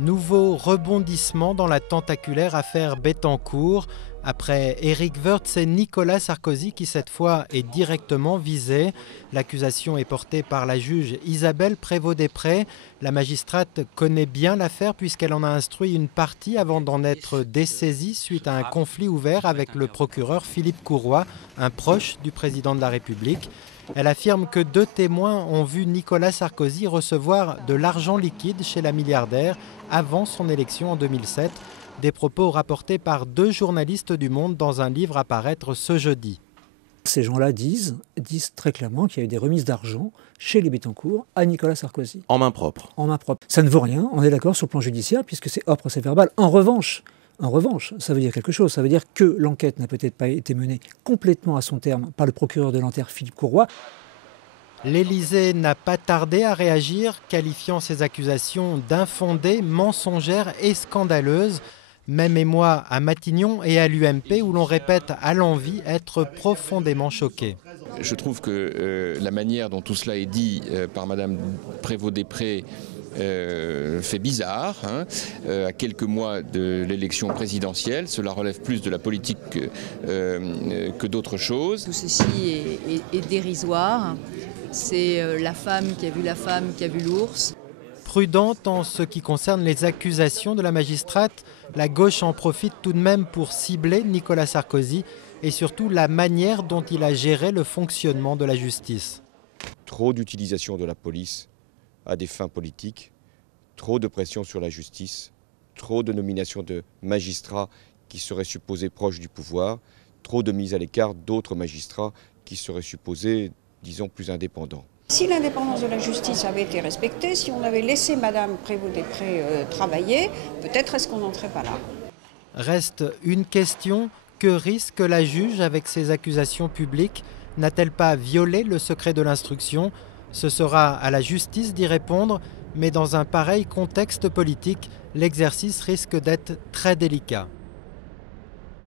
Nouveau rebondissement dans la tentaculaire affaire Bettencourt. Après Éric Woerth, c'est Nicolas Sarkozy qui cette fois est directement visé. L'accusation est portée par la juge Isabelle Prévost-Després. La magistrate connaît bien l'affaire puisqu'elle en a instruit une partie avant d'en être dessaisie suite à un conflit ouvert avec le procureur Philippe Courroy, un proche du président de la République. Elle affirme que 2 témoins ont vu Nicolas Sarkozy recevoir de l'argent liquide chez la milliardaire avant son élection en 2007. Des propos rapportés par 2 journalistes du Monde dans un livre à paraître ce jeudi. Ces gens-là disent très clairement qu'il y a eu des remises d'argent chez les Bettencourt à Nicolas Sarkozy. En main propre. En main propre. Ça ne vaut rien, on est d'accord sur le plan judiciaire puisque c'est hors procès-verbal. En revanche, ça veut dire quelque chose. Ça veut dire que l'enquête n'a peut-être pas été menée complètement à son terme par le procureur de Nanterre, Philippe Courroy. L'Élysée n'a pas tardé à réagir, qualifiant ces accusations d'infondées, mensongères et scandaleuses. Même émoi à Matignon et à l'UMP où l'on répète à l'envi être profondément choqué. Je trouve que la manière dont tout cela est dit par Madame Prévost-Després fait bizarre. À quelques mois de l'élection présidentielle, cela relève plus de la politique que d'autres choses. Tout ceci est dérisoire. C'est la femme qui a vu la femme qui a vu l'ours. Prudente en ce qui concerne les accusations de la magistrate, la gauche en profite tout de même pour cibler Nicolas Sarkozy et surtout la manière dont il a géré le fonctionnement de la justice. Trop d'utilisation de la police à des fins politiques, trop de pression sur la justice, trop de nominations de magistrats qui seraient supposés proches du pouvoir, trop de mise à l'écart d'autres magistrats qui seraient supposés, disons, plus indépendants. Si l'indépendance de la justice avait été respectée, si on avait laissé Madame Prévost-Després travailler, peut-être est-ce qu'on n'en serait pas là. Reste une question, que risque la juge avec ces accusations publiques? N'a-t-elle pas violé le secret de l'instruction? Ce sera à la justice d'y répondre, mais dans un pareil contexte politique, l'exercice risque d'être très délicat.